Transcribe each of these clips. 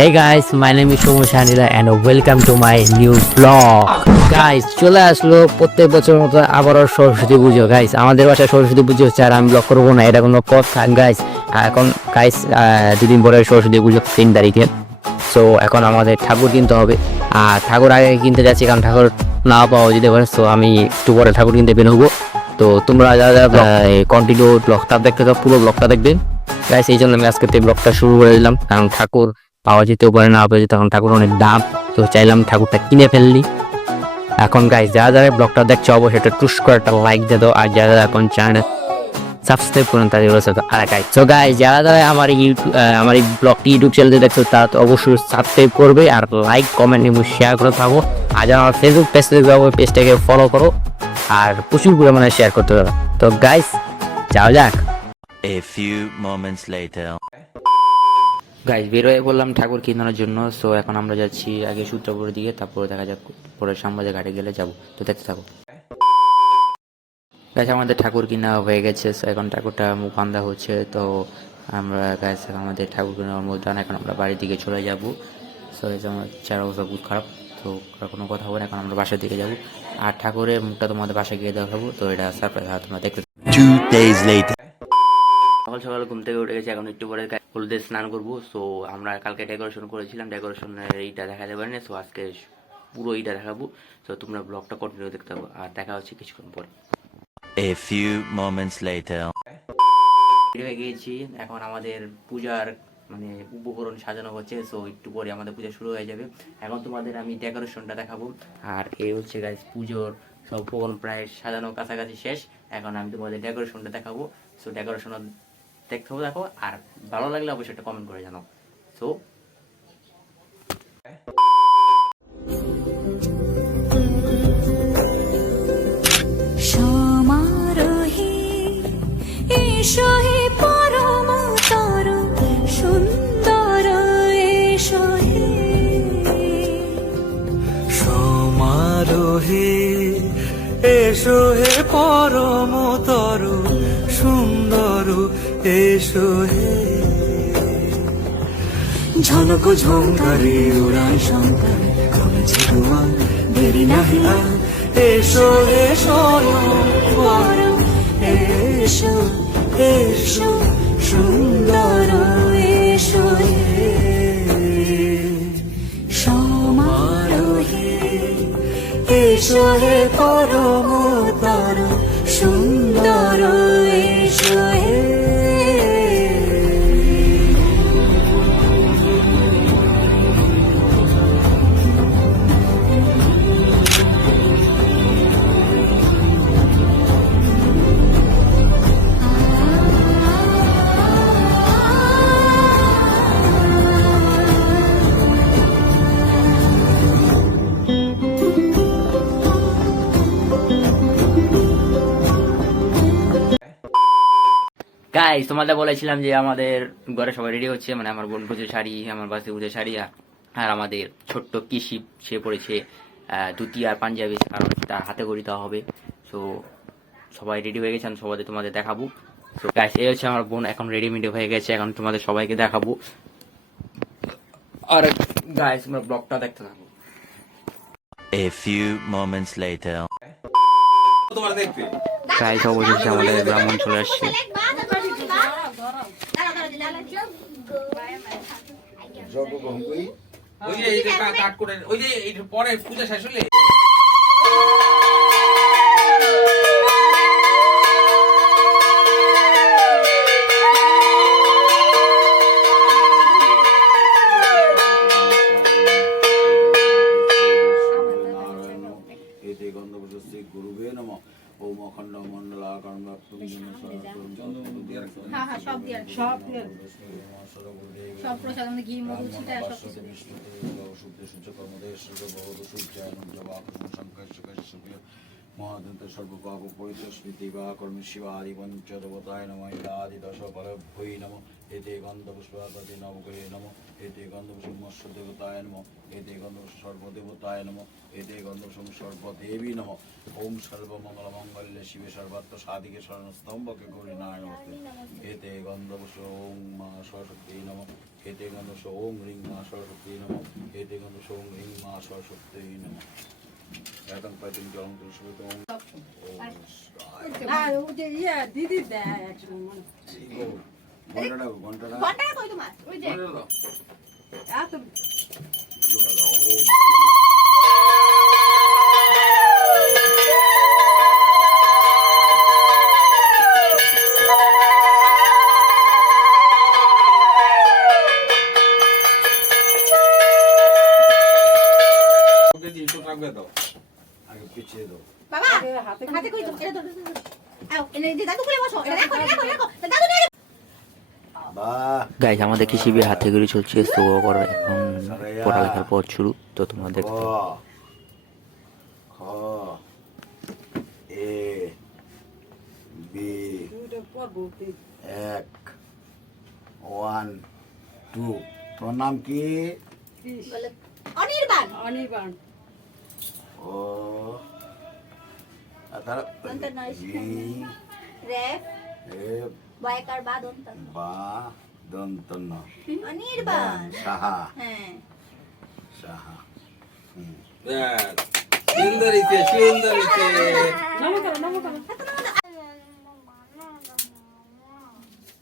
Hey guys, my name is Shomo Shanila and welcome to my new vlog. Guys, চলে আসলো প্রত্যেক বছর মতো আবারও সরস্বতী পুজো। গাইস আমাদের বাসায় সরস্বতী পুজো হচ্ছে আর আমি ব্লগ করব না এটা কোনো কথা। গাইস এখন গাইস দুদিন পরে সরস্বতী পুজো তিন তারিখে। সো এখন আমাদের ঠাকুর কিনতে হবে। আর ঠাকুর আগে কিনতে যাচ্ছি কারণ ঠাকুর না পাওয়া যেতে পারে। সো আমি একটু পরে ঠাকুর কিনতে বের হব। তো তোমরা যারা যারা কন্টিনিউ ব্লগটা দেখতে পুরো ব্লগটা দেখবে। গাইস এই জন্য আমি আজকে ব্লগটা শুরু করে দিলাম। কারণ ঠাকুর পাওয়া যেতেও পারে না পাওয়া যেতে কারণ ঠাকুর অনেক দাম, তো চাইলাম ঠাকুরটা কিনে ফেললি। এখন গাইস যারা যারা ব্লগটা দেখছ, অবশ্যই একটা টুস করে একটা লাইক দিয়ে দাও, আর যারা এখন চ্যানেল সাবস্ক্রাইব করুন, তাদের তো আর গাইস সো গাইস যারা যারা আমার ইউটিউব আমার এই ব্লগটি ইউটিউব চ্যানেলে দেখছ, তারা তো অবশ্যই সাবস্ক্রাইব করবে, আর লাইক কমেন্ট এবং শেয়ার করে থাকো। আর যারা আমার ফেসবুক পেজ যাব পেজটাকে ফলো করো, আর প্রচুর পরিমাণে শেয়ার করতে পারো। তো গাইস যাও যাক। A few moments later. Guys বের হয়ে বললাম ঠাকুর কিনানোর জন্য সো এখন আমরা যাচ্ছি আগে সূত্রপুরের দিকে তারপরে দেখা যাক পরে শ্যামবাজার ঘাটে গেলে যাব। তো দেখতে থাকো। গাছ আমাদের ঠাকুর কিনা হয়ে গেছে so এখন ঠাকুরটা মুখ বান্ধা হচ্ছে তো আমরা গাছ আমাদের ঠাকুর কেনার মধ্যে এখন আমরা বাড়ির দিকে চলে যাব। সো আমার চার অবস্থা খুব খারাপ তো আর কোনো কথা হবে না এখন আমরা বাসার দিকে যাব। আর ঠাকুরের মুখটা তোমাদের বাসায় গিয়ে দেখাবো তো এটা সারপ্রাইজ তোমরা দেখতে. সকাল সকাল ঘুম থেকে উঠে গেছে এখন একটু পরে হলুদে স্নান করব। সো আমরা কালকে ডেকোরেশন করেছিলাম। ডেকোরেশনের এইটা দেখাতে পারিনি। সো আজকে পুরো এইটা দেখাবো। তো তোমরা ব্লগটা কন্টিনিউ দেখতে পাবো আর দেখা হচ্ছে কিছুক্ষণ পরে। Few moments later. রেডি হয়ে গিয়েছি। এখন আমাদের পূজার মানে উপকরণ সাজানো হচ্ছে। সো একটু পরে আমাদের পূজা শুরু হয়ে যাবে। এখন তোমাদের আমি ডেকোরেশনটা দেখাবো। আর এই হচ্ছে গাইজ পুজোর সব উপকরণ প্রায় সাজানো কাছাকাছি শেষ। এখন আমি তোমাদের ডেকোরেশনটা দেখাবো। সো ডেকোরেশন দেখতেও দেখো, আর ভালো লাগলে অবশ্যই একটা কমেন্ট করে জানাও। সো সমারোহে হে এসো হে এসো হে। ঝনক ঝঙ্কারে উড়ায় শঙ্কর কমেছে দুয়ার, দেরি নাহি আর এসো এসো এসো এসো, সুন্দর এসো সমারোহে, এসো হে পরম গাইস তোমাদের বলেছিলাম যে আমাদের ঘরে সবাই রেডি হচ্ছে মানে আমার বোন পুজোর শাড়ি আমার বাসি পুজোর শাড়ি আর- আমাদের ছোট্ট কৃষি সে পড়েছে আহ, ধুতি আর পাঞ্জাবি কারণ তার হাতে করে দেওয়া হবে। তো সবাই রেডি হয়ে গেছে আমি সবাই তোমাদের দেখাবো। তো গাইস এই হচ্ছে আমার বোন এখন রেডিমেড হয়ে গেছে এখন তোমাদের সবাইকে দেখাবো। আর গাইস তোমরা ব্লগটা দেখতে থাকো। A few moments later. Guys অবশেষে আমাদের ব্রাহ্মণ চলে আসছে। ওই যে এই কাট করে ওই যে এই পরে পূজা শেষ হলে গুরুবে নম। ওম অখণ্ড মণ্ডলাকর্ণ সূর্য সূর্য কর্মদেশ সূর্য আকর্ষণ সংখ্যায় সুখায় সুখে মহাদন্ত সর্বপাপ পরিত স্মৃতি বা কর্ম শিবাদি পঞ্চদেবতায় নম ইন্দ্রাদি দশ ফল ভৈ নম এতে গন্ধপুষ্পাপতি নবগ্রহে নম এতে গন্ধপুষ্প মৎস্য দেবতায় নম এতে গন্ধপুষ্প সর্বদেবতায় নম এতে গন্ধপুষ্প সর্বদেবী নম ওম সর্বমঙ্গল মঙ্গল্য শিবে সর্বাত্ম সাধিকে শরণস্তম্ভকে গৌরী নারায়ণ এতে গন্ধপুষ্প ওম মা সরস্বতী নম এতে গন্ধপুষ্প ওম রিং মা সরস্বতী নম এতে গন্ধপুষ্প ওম রিং মা সরস্বতী নম দিদি দেয় ঘন্টাটা ঘন্টাটা ঘন্টাটা কই তোমার ওই যে? এত ওম আগে পিছিয়ে দাও। বাবা হাতে হাতে কই তো এটা ধরো আও এনে দি দাদু কোলে বসো। এটা দেখো দেখো দেখো দাদু নিয়ে বাহ। গাইজ আমাদের কৃষি বিয়ে হাতে করে চলছে তো করার এখন পড়ালেখার পর শুরু তো তোমরা খ। দেখতে এ। বি। এক। ওয়ান। টু। তোমার নাম কি? অনির্বাণ। অনির্বাণ। রে এ, বয়কার বাদন্ত বা দন্তন্য অনির্বাণ সাহা হ্যাঁ সাহা হুম। দেখ, সুন্দর হইছে সুন্দর হইছে নমস্কার নমস্কার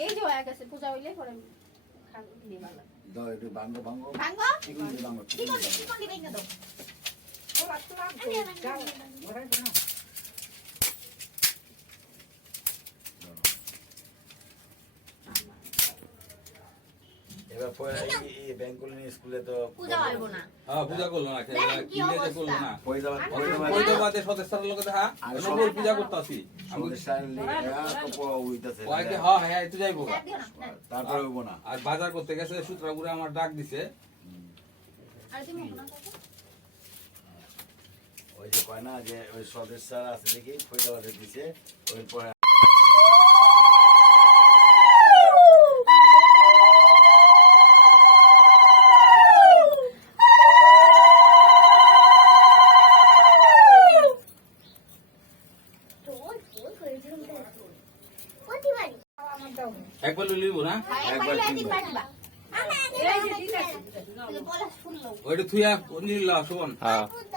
এই যে হয়ে গেছে পূজা হইলে পরে খাব নিবালা দাও একটু ভাঙ্গো ভাঙ্গো ভাঙ্গো চিকন দিয়ে ভাঙ্গো কি চিকন কোন কি কোন দিবেন না দাও এবার পরে এই- এই স্কুলে তো পূজা হইব না। হ্যাঁ পূজা করল না কি যে করল সদস্যের লোকে দেখা পূজা করতেছি। কয়েকে হ্যাঁ হ্যাঁ একটু যাইবো। তারপরে হইব না। আর বাজার করতে গেছে সূত্রাপুরে আমার ডাক দিছে। আর তুমি না ওই যে কয় না যে ওই সদস্য আছে দেখি ফৈজাবাদে দিছে ওই পরে একবার লিব না একবার ওইটা থুয়া নিল শোন। হ্যাঁ।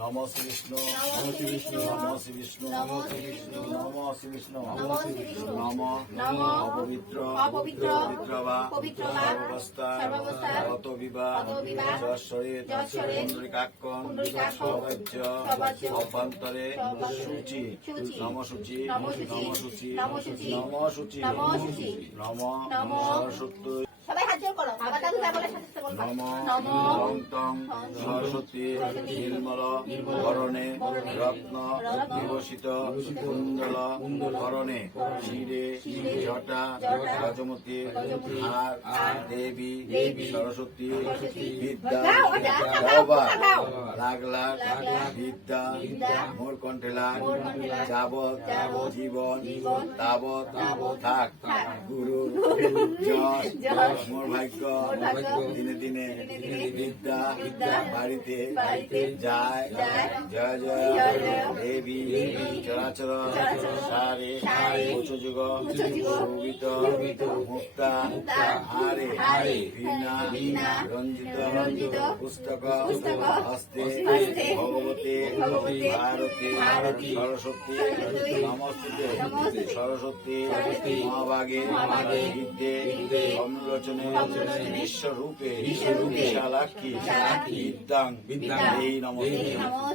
হ্যাঁ হ্যাঁ নম শ্রী বিষ্ণু নম শ্রী বিষ্ণু নম শ্রী বিষ্ণু নম শ্রী বিষ্ণু নম শ্রী বিষ্ণু নম শ্রী বিষ্ণু নম নম অপবিত্র অপবিত্র পবিত্র বা পবিত্র বা সর্বাবস্থা সর্বাবস্থা গত বিবাহ পুণ্ডরিকাক্ষ সবাজ্য অভ্যন্তরে সূচি নম সূচি নম সূচি নম সূচি নম সূচি নম সরস্বতী সবাই হাত করো আবার দাদু বলে নম। নম। টং সরস্বতী নির্মল ধরণে রত্ন বিভূষিত কুণ্ডল ধরণে শিরে জটা গজমতী হার দেবী সরস্বতী বিদ্যা লাখ লাখ বিদ্যা মোর কণ্ঠে লাখ যাবৎ জীবন তাবৎ থাক। গুরু যশ মোর ভাগ্য। দিনে দিনে বিদ্যা বিদ্যা বাড়িতে যায়। জয় জয় দেবী চরাচর সারে উচ্চ যুগ সুবিত মুক্তা হারে বীণা রঞ্জিত পুস্তক হস্তে ভগবতী Bharati Saraswati namaste Saraswati মহাভাগে বিদ্যে অনুলোচনে বিশ্বরূপে Shalaki, Shalaki, Shalaki, Bintang, Bintang, Hei, Namo, Hei, Namo,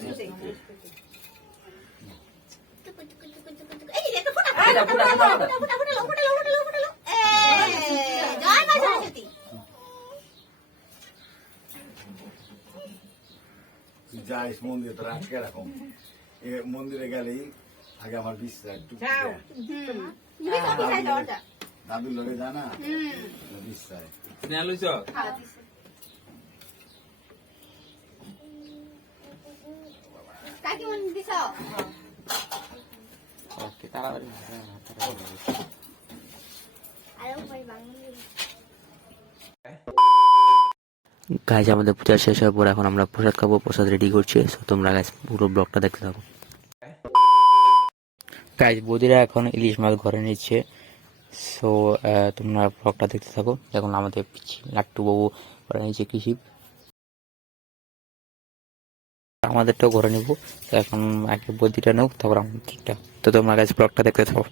Jais mondi terakhir aku, mondi দিছ? ওকে তাড়াতাড়ি গাইজ আমাদের পূজা শেষ হওয়ার পর এখন আমরা প্রসাদ খাব প্রসাদ রেডি করছি। সো তোমরা গাছ পুরো ব্লগটা দেখতে থাকো। গাছ বৌদিরা এখন ইলিশ মাছ ঘরে নিচ্ছে। সো তোমরা ব্লগটা দেখতে থাকো। এখন আমাদের লাট্টু বাবু ঘরে নিচ্ছে কৃষি। আমাদেরটাও ঘরে নেব। তো এখন আগে বৌদিটা নেব তারপর আমাদেরটা তো তোমরা গাইজ ব্লগটা দেখতে থাকো।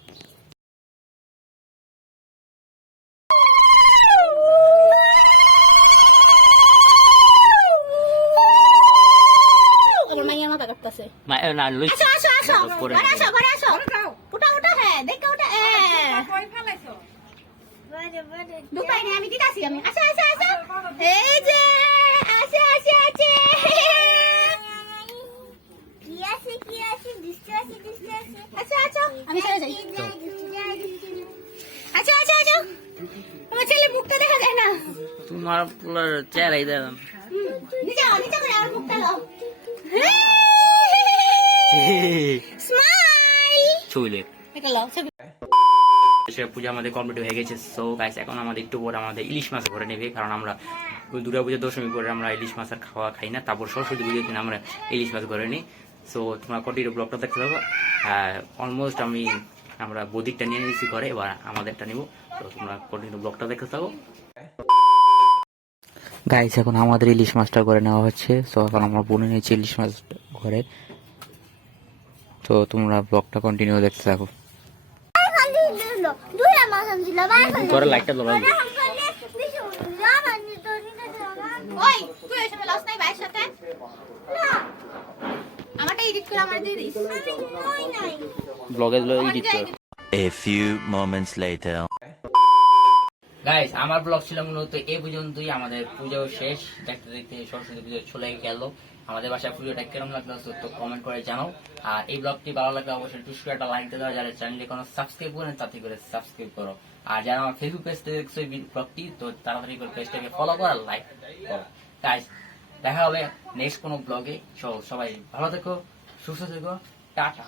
আমার মাইয়া মাথা না আসো আসো আসো। ঘরে আসো ঘরে আসো। যাও। উঠা উঠা হ্যাঁ দেখো উঠা এ। কই ফেলাইছো? দুপাই আমি দিতাছি আমি। আসো আসো আসো। এই যে। তোমার চেহারাই চলে সে পূজা আমাদের কমপ্লিট হয়ে গেছে। সো গাইস এখন আমাদের একটু পরে আমাদের ইলিশ মাছ করে নেবে কারণ আমরা দুর্গা পূজা দশমী পরে আমরা ইলিশ মাছ আর খাওয়া খাই না তারপর সরস্বতী পুজোর দিন আমরা ইলিশ মাছ ঘরে নিই। সো তোমরা কন্টিনিউ ব্লগটা দেখতে থাকো। অলমোস্ট আমি আমরা বদিকটা নিয়ে নিয়েছি ঘরে এবার আমাদেরটা নিব। তো তোমরা কন্টিনিউ ব্লগটা দেখতে থাকো। গাইস এখন আমাদের ইলিশ মাছটা করে নেওয়া হচ্ছে। সো এখন আমরা বনে নিয়েছি ইলিশ মাছ ঘরে। তো তোমরা ব্লগটা কন্টিনিউ দেখতে থাকো। ঘরে লাইটটা জ্বলাও ওই তুই এসে লস নাই ভাইয়ের সাথে? না আমারটা এডিট করে আমার দিয়ে দিস। ব্লগে এডিট করো। A few moments later. Guys আমার ব্লগ ছিল মূলত এই পর্যন্তই। আমাদের পুজো শেষ। দেখতে দেখতে সরস্বতী পুজো চলে গেল। আমাদের বাসায় পুজোটা কিরম লাগল তো কমেন্ট করে জানাও। আর এই ব্লগটি ভালো লাগলে অবশ্যই টুসু একটা লাইক দিয়ে দাও। যারা চ্যানেলে কোনো সাবস্ক্রাইব করেন, তাতে করে সাবস্ক্রাইব করো। আর যারা আমার ফেসবুক পেজ দেখছ এই ব্লগটি তো তাড়াতাড়ি করে পেজটাকে ফলো করো লাইক করো। গাইস দেখা হবে নেক্সট কোনো ব্লগে সবাই ভালো থেকো, সুস্থ থেকো। টাটা।